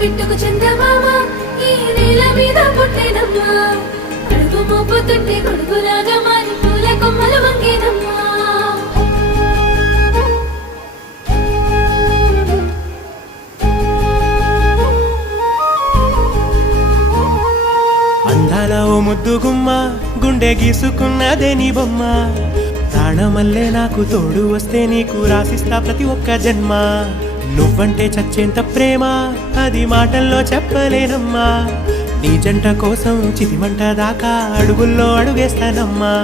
పిట్టుకు చందమామ ఈ నేల మీద పుట్టేనమ్మా కడుపు మోపుతుంటే కొడుకులాగా మారి పూల కొమ్మలు వంగేనమ్మా అందాల ఓ ముద్దు గుమ్మ గుండె గీసుకున్నదే నీ బొమ్మ ప్రాణమల్లే నాకు తోడు వస్తే నీకు రాసిస్తా ప్రతి ఒక్క జన్మ నువ్వంటే చచ్చేంత ప్రేమ అది మాటల్లో చెప్పలేనమ్మా నీ జంట కోసం చితిమంట దాకా అడుగుల్లో అడుగేస్తానమ్మా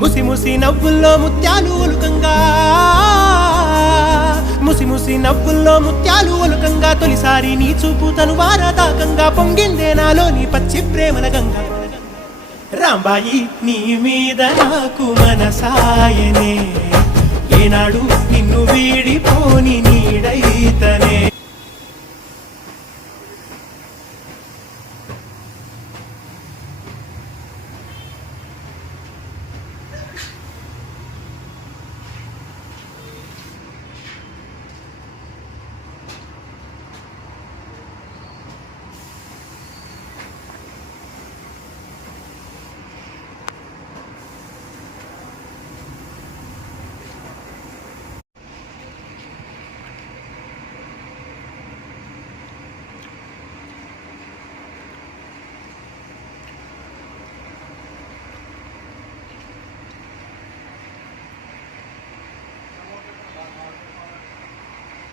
ముసి ముసి నవ్వుల్లో ముత్యాలు ఒలుకంగా ముసి ముసి నవ్వుల్లో ముత్యాలు ఒలుకంగా తొలిసారి నీ చూపు తను వారదాకంగా పొంగిందే నాలో నీ పచ్చి ప్రేమల గంగా రాంబాయి నీ మీద నాకు మనసాయనే ఏనాడు నిన్ను వీడిపోని నీడైతనే